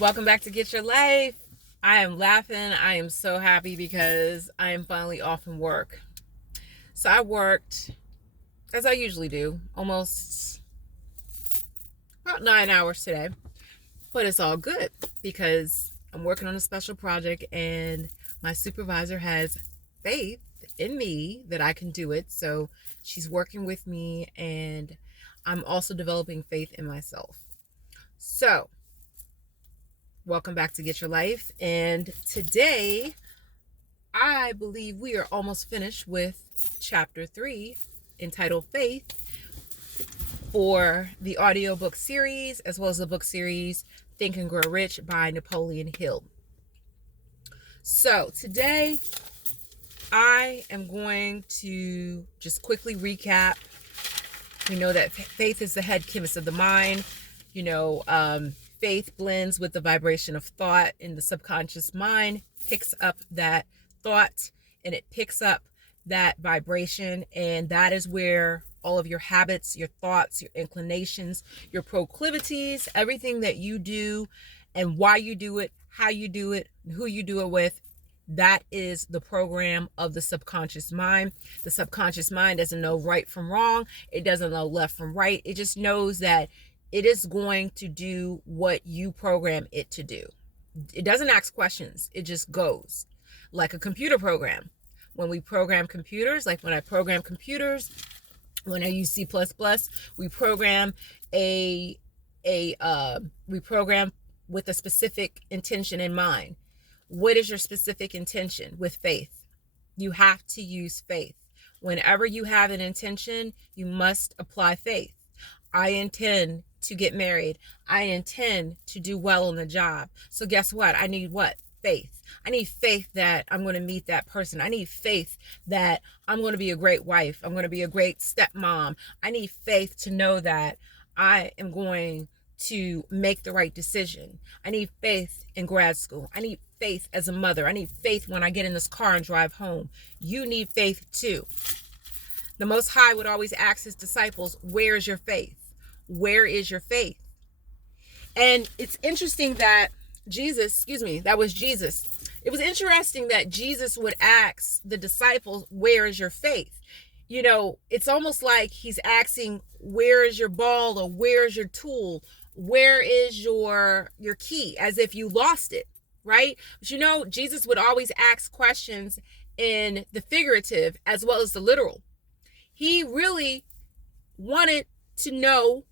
Welcome back to Get Your Life. I am laughing. I am so happy because I am finally off from work. So I worked, as I usually do, almost about 9 hours today. But it's all good because I'm working on a special project and my supervisor has faith in me that I can do it. So she's working with me and I'm also developing faith in myself. So welcome back to Get Your Life. And today, I believe we are almost finished with chapter 3 entitled Faith for the audiobook series as well as the book series Think and Grow Rich by Napoleon Hill. So today I am going to just quickly recap. We know that faith is the head chemist of the mind. Faith blends with the vibration of thought in the subconscious mind, picks up that thought and it picks up that vibration, and that is where all of your habits, your thoughts, your inclinations, your proclivities, everything that you do and why you do it, how you do it, who you do it with, that is the program of the subconscious mind. The subconscious mind doesn't know right from wrong. It doesn't know left from right. It just knows that it is going to do what you program it to do. It doesn't ask questions. It just goes like a computer program. When we program computers, like when I program computers, when I use C++, we program we program with a specific intention in mind. What is your specific intention with faith? You have to use faith. Whenever you have an intention, you must apply faith. I intend to get married. I intend to do well on the job. So guess what? I need what? Faith. I need faith that I'm going to meet that person. I need faith that I'm going to be a great wife. I'm going to be a great stepmom. I need faith to know that I am going to make the right decision. I need faith in grad school. I need faith as a mother. I need faith when I get in this car and drive home. You need faith too. The Most High would always ask his disciples, where is your faith? Where is your faith? And it's interesting that that was Jesus. It was interesting that Jesus would ask the disciples, where is your faith? It's almost like he's asking, where is your ball, or where is your tool? Where is your key? As if you lost it, right? But Jesus would always ask questions in the figurative as well as the literal. He really wanted to know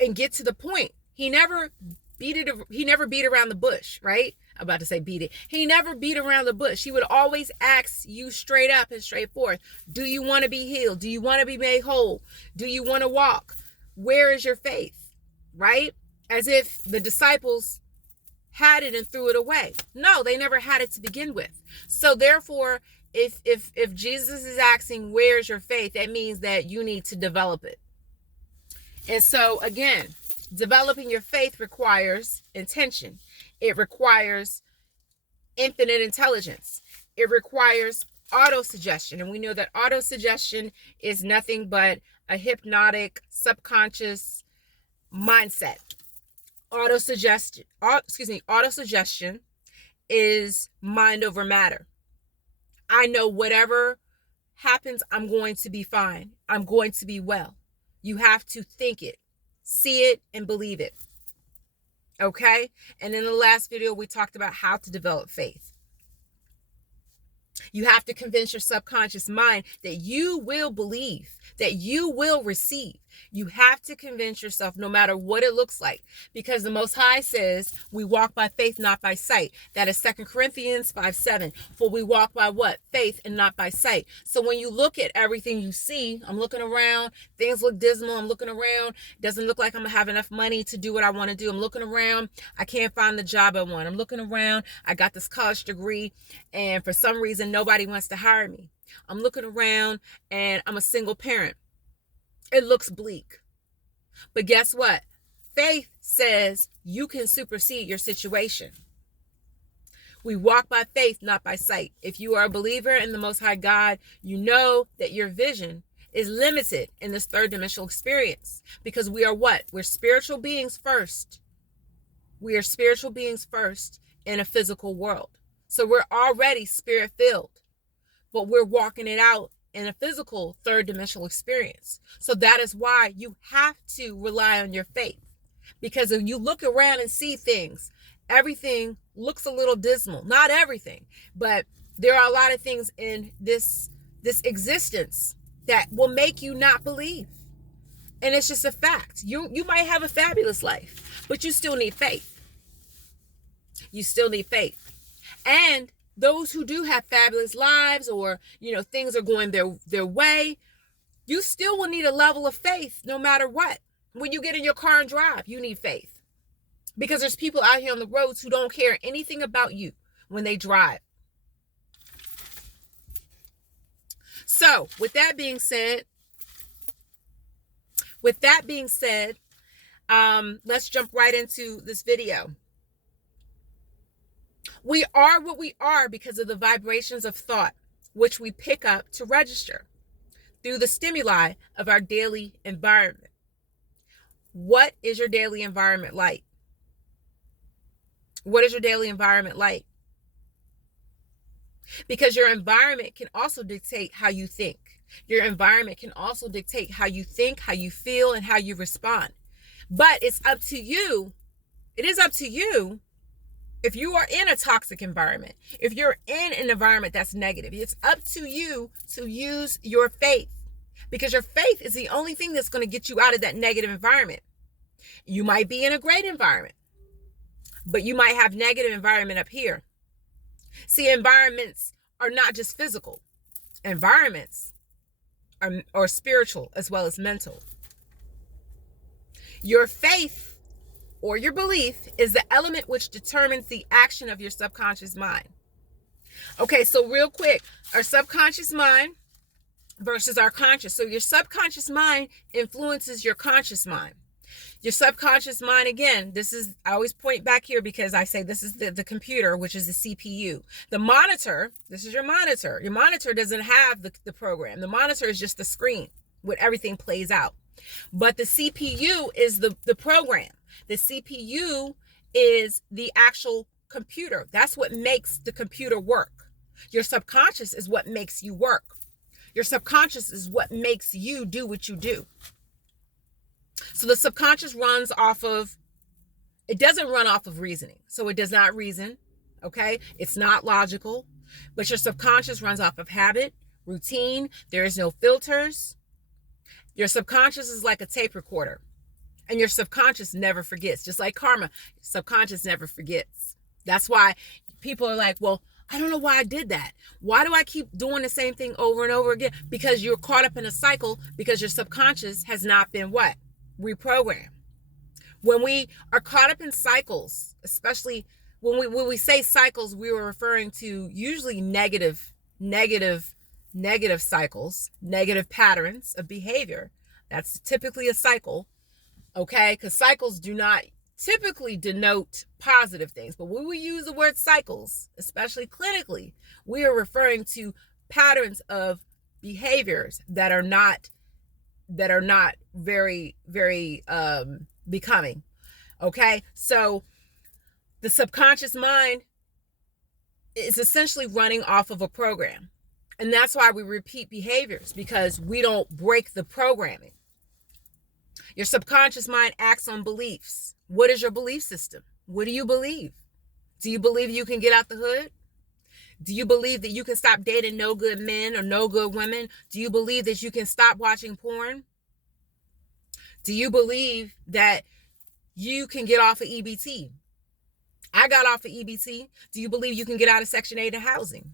and get to the point. He never beat around the bush, right? I'm about to say beat it. He never beat around the bush. He would always ask you straight up and straightforward. Do you want to be healed? Do you want to be made whole? Do you want to walk? Where is your faith? Right? As if the disciples had it and threw it away. No, they never had it to begin with. So therefore, if Jesus is asking, where's your faith? That means that you need to develop it. And so again, developing your faith requires intention. It requires infinite intelligence. It requires autosuggestion. And we know that autosuggestion is nothing but a hypnotic, subconscious mindset. Autosuggestion is mind over matter. I know whatever happens, I'm going to be fine. I'm going to be well. You have to think it, see it, and believe it. Okay? And in the last video, we talked about how to develop faith. You have to convince your subconscious mind that you will believe, that you will receive. You have to convince yourself no matter what it looks like, because the Most High says we walk by faith, not by sight. That is 2 Corinthians 5:7. For we walk by what? Faith and not by sight. So when you look at everything you see, I'm looking around, things look dismal. I'm looking around. Doesn't look like I'm going to have enough money to do what I want to do. I'm looking around. I can't find the job I want. I'm looking around. I got this college degree and for some reason nobody wants to hire me. I'm looking around and I'm a single parent. It looks bleak. But guess what? Faith says you can supersede your situation. We walk by faith, not by sight. If you are a believer in the Most High God, you know that your vision is limited in this third dimensional experience, because we are what? We're spiritual beings first. We are spiritual beings first in a physical world. So we're already spirit filled, but we're walking it out in a physical third dimensional experience. So that is why you have to rely on your faith. Because if you look around and see things, everything looks a little dismal. Not everything, but there are a lot of things in this existence that will make you not believe. And it's just a fact. You might have a fabulous life, but you still need faith. You still need faith. And those who do have fabulous lives, or things are going their way, you still will need a level of faith no matter what. When you get in your car and drive, you need faith. Because there's people out here on the roads who don't care anything about you when they drive. So, with that being said, let's jump right into this video. We are what we are because of the vibrations of thought, which we pick up to register through the stimuli of our daily environment. What is your daily environment like? What is your daily environment like? Because your environment can also dictate how you think. Your environment can also dictate how you think, how you feel, and how you respond. But it's up to you. It is up to you. If you are in a toxic environment, if you're in an environment that's negative, it's up to you to use your faith, because your faith is the only thing that's going to get you out of that negative environment. You might be in a great environment, but you might have negative environment up here. See, environments are not just physical. Environments are spiritual as well as mental. Your faith or your belief is the element which determines the action of your subconscious mind. Okay, so real quick, our subconscious mind versus our conscious. So your subconscious mind influences your conscious mind. Your subconscious mind, again, I always point back here because I say this is the computer, which is the CPU. The monitor, this is your monitor. Your monitor doesn't have the program. The monitor is just the screen where everything plays out. But the CPU is the program. The CPU is the actual computer. That's what makes the computer work. Your subconscious is what makes you work. Your subconscious is what makes you do what you do. So the subconscious it doesn't run off of reasoning. So it does not reason, okay? It's not logical, but your subconscious runs off of habit, routine. There is no filters. Your subconscious is like a tape recorder, and your subconscious never forgets. Just like karma, subconscious never forgets. That's why people are like, well, I don't know why I did that. Why do I keep doing the same thing over and over again? Because you're caught up in a cycle, because your subconscious has not been what? Reprogrammed. When we are caught up in cycles, especially when we say cycles, we were referring to usually negative cycles, negative patterns of behavior. That's typically a cycle, okay? Because cycles do not typically denote positive things. But when we use the word cycles, especially clinically, we are referring to patterns of behaviors that are not very, very becoming. Okay, so the subconscious mind is essentially running off of a program. And that's why we repeat behaviors, because we don't break the programming. Your subconscious mind acts on beliefs. What is your belief system? What do you believe? Do you believe you can get out the hood? Do you believe that you can stop dating no good men or no good women? Do you believe that you can stop watching porn? Do you believe that you can get off of EBT? I got off of EBT. Do you believe you can get out of Section 8 housing?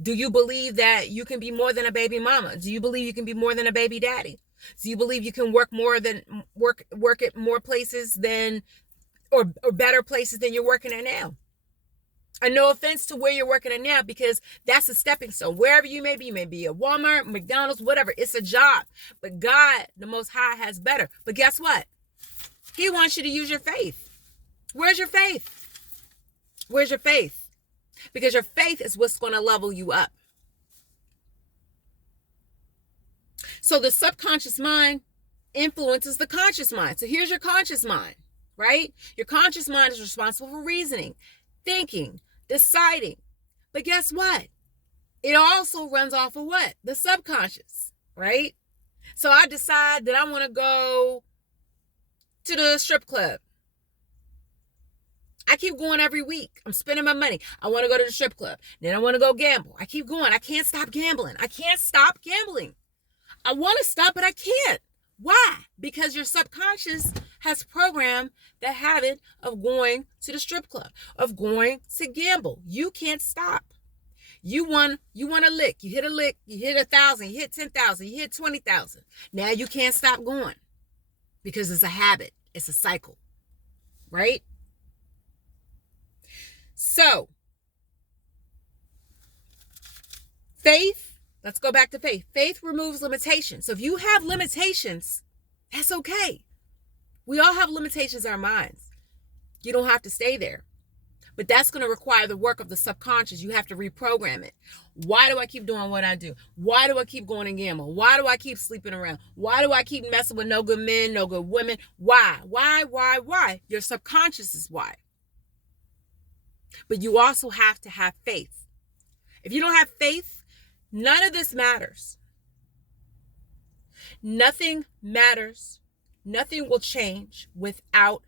Do you believe that you can be more than a baby mama? Do you believe you can be more than a baby daddy? Do you believe you can work at more places than, or better places than you're working at now? And no offense to where you're working at now, because that's a stepping stone. Wherever you may be at Walmart, McDonald's, whatever, it's a job. But God, the Most High, has better. But guess what? He wants you to use your faith. Where's your faith? Where's your faith? Because your faith is what's going to level you up. So the subconscious mind influences the conscious mind. So here's your conscious mind. right? Your conscious mind is responsible for reasoning, thinking, deciding. But guess what? It also runs off of what? The subconscious, right? So I decide that I want to go to the strip club. I keep going every week. I'm spending my money. I want to go to the strip club. Then I want to go gamble. I keep going. I can't stop gambling. I can't stop gambling. I want to stop, but I can't. Why? Because your subconscious has programmed the habit of going to the strip club, of going to gamble. You can't stop. You want a lick. You hit a lick. You hit 1,000. You hit 10,000. You hit 20,000. Now you can't stop going because it's a habit. It's a cycle, right? So, faith, let's go back to faith. Faith removes limitations. So if you have limitations, that's okay. We all have limitations in our minds. You don't have to stay there. But that's going to require the work of the subconscious. You have to reprogram it. Why do I keep doing what I do? Why do I keep going and gamble? Why do I keep sleeping around? Why do I keep messing with no good men, no good women? Why? Why? Your subconscious is why. But you also have to have faith. If you don't have faith, none of this matters. Nothing matters. Nothing will change without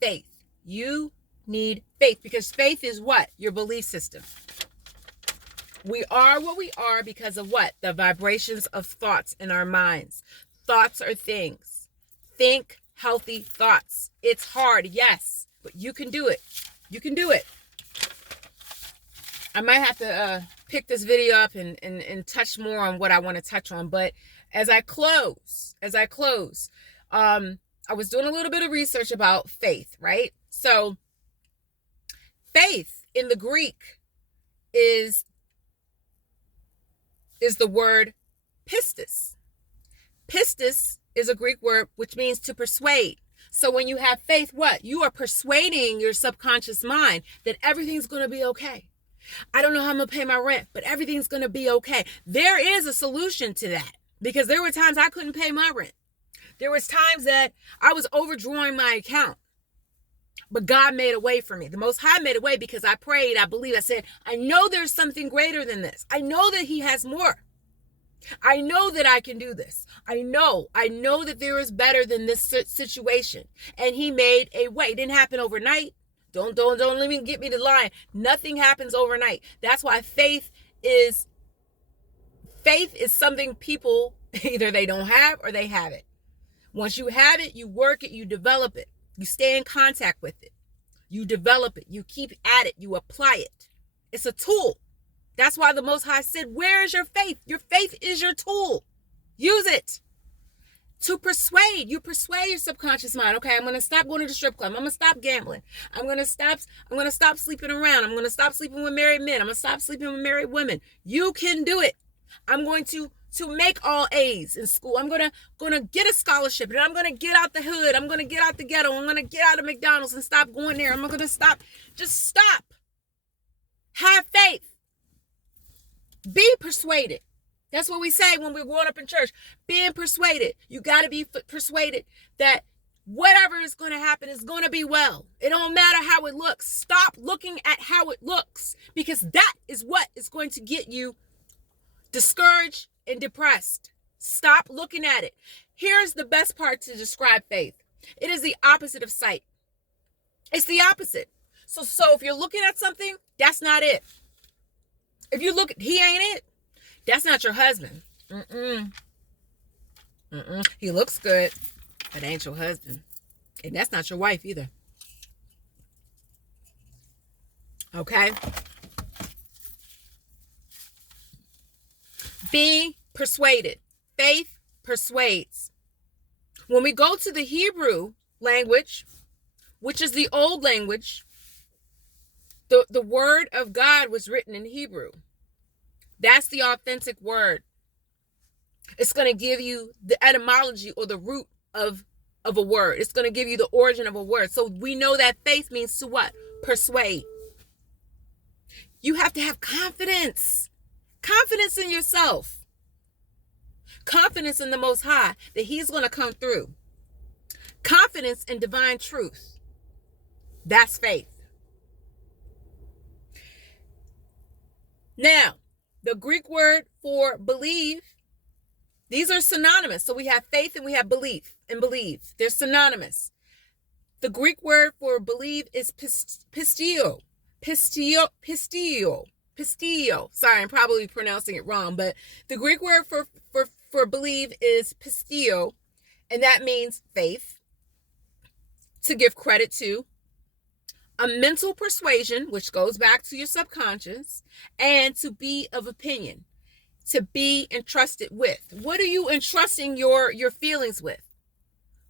faith. You need faith because faith is what? Your belief system. We are what we are because of what? The vibrations of thoughts in our minds. Thoughts are things. Think healthy thoughts. It's hard, yes, but you can do it. You can do it. I might have to pick this video up and touch more on what I want to touch on. But as I close, I was doing a little bit of research about faith, right? So faith in the Greek is the word pistis. Pistis is a Greek word which means to persuade. So when you have faith, what? You are persuading your subconscious mind that everything's going to be okay. I don't know how I'm going to pay my rent, but everything's going to be okay. There is a solution to that because there were times I couldn't pay my rent. There was times that I was overdrawing my account, but God made a way for me. The Most High made a way because I prayed. I believed. I said, I know there's something greater than this. I know that He has more. I know that I can do this. I know that there is better than this situation. And He made a way. It didn't happen overnight. Don't let me get me to lie. Nothing happens overnight. That's why faith is something people either they don't have or they have it. Once you have it, you work it, you develop it. You stay in contact with it. You develop it. You keep at it. You apply it. It's a tool. That's why the Most High said, where is your faith? Your faith is your tool. Use it. To persuade. You persuade your subconscious mind. Okay, I'm going to stop going to the strip club. I'm going to stop gambling. I'm going to stop sleeping around. I'm going to stop sleeping with married men. I'm going to stop sleeping with married women. You can do it. I'm going to make all A's in school. I'm going to get a scholarship and I'm going to get out the hood. I'm going to get out the ghetto. I'm going to get out of McDonald's and stop going there. I'm going to stop. Just stop. Have faith. Be persuaded. That's what we say when we're growing up in church. Being persuaded. You got to be persuaded that whatever is going to happen is going to be well. It don't matter how it looks. Stop looking at how it looks because that is what is going to get you discouraged and depressed. Stop looking at it. Here's the best part to describe faith. It is the opposite of sight. It's the opposite. So if you're looking at something, that's not it. If you look, he ain't it. That's not your husband. He looks good, but ain't your husband. And that's not your wife either. Okay? Be persuaded. Faith persuades. When we go to the Hebrew language, which is the old language, the word of God was written in Hebrew. That's the authentic word. It's going to give you the etymology or the root of a word. It's going to give you the origin of a word. So we know that faith means to what? Persuade. You have to have confidence. Confidence in yourself. Confidence in the Most High that He's going to come through. Confidence in divine truth. That's faith. Now, the Greek word for believe, these are synonymous. So we have faith and we have belief and believe. They're synonymous. The Greek word for believe is pistio. Pistio. Sorry, I'm probably pronouncing it wrong, but the Greek word for believe is pistio, and that means faith, to give credit to, a mental persuasion, which goes back to your subconscious, and to be of opinion, to be entrusted with. What are you entrusting your feelings with?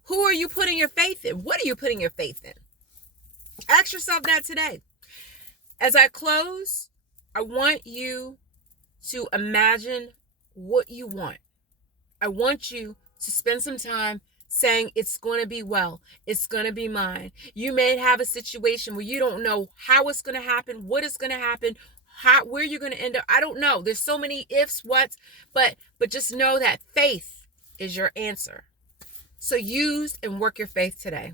Who are you putting your faith in? What are you putting your faith in? Ask yourself that today. As I close, I want you to imagine what you want. I want you to spend some time saying it's going to be well. It's going to be mine. You may have a situation where you don't know how it's going to happen, what is going to happen, where you're going to end up. I don't know. There's so many ifs, whats, but just know that faith is your answer. So use and work your faith today.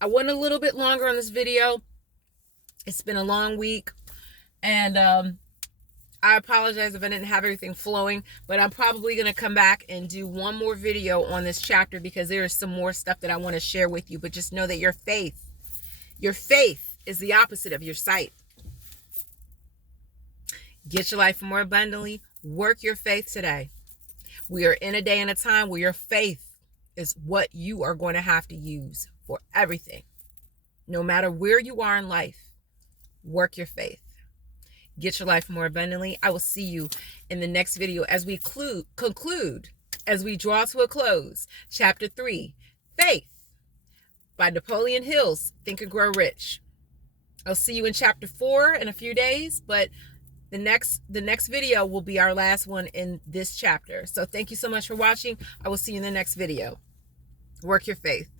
I went a little bit longer on this video. It's been a long week, and I apologize if I didn't have everything flowing, but I'm probably going to come back and do one more video on this chapter because there is some more stuff that I want to share with you. But just know that your faith is the opposite of your sight. Get your life more abundantly. Work your faith today. We are in a day and a time where your faith is what you are going to have to use for everything. No matter where you are in life, work your faith. Get your life more abundantly. I will see you in the next video as we conclude, as we draw to a close, Chapter 3, Faith, by Napoleon Hill's Think and Grow Rich. I'll see you in Chapter 4 in a few days, but the next video will be our last one in this chapter. So thank you so much for watching. I will see you in the next video. Work your faith.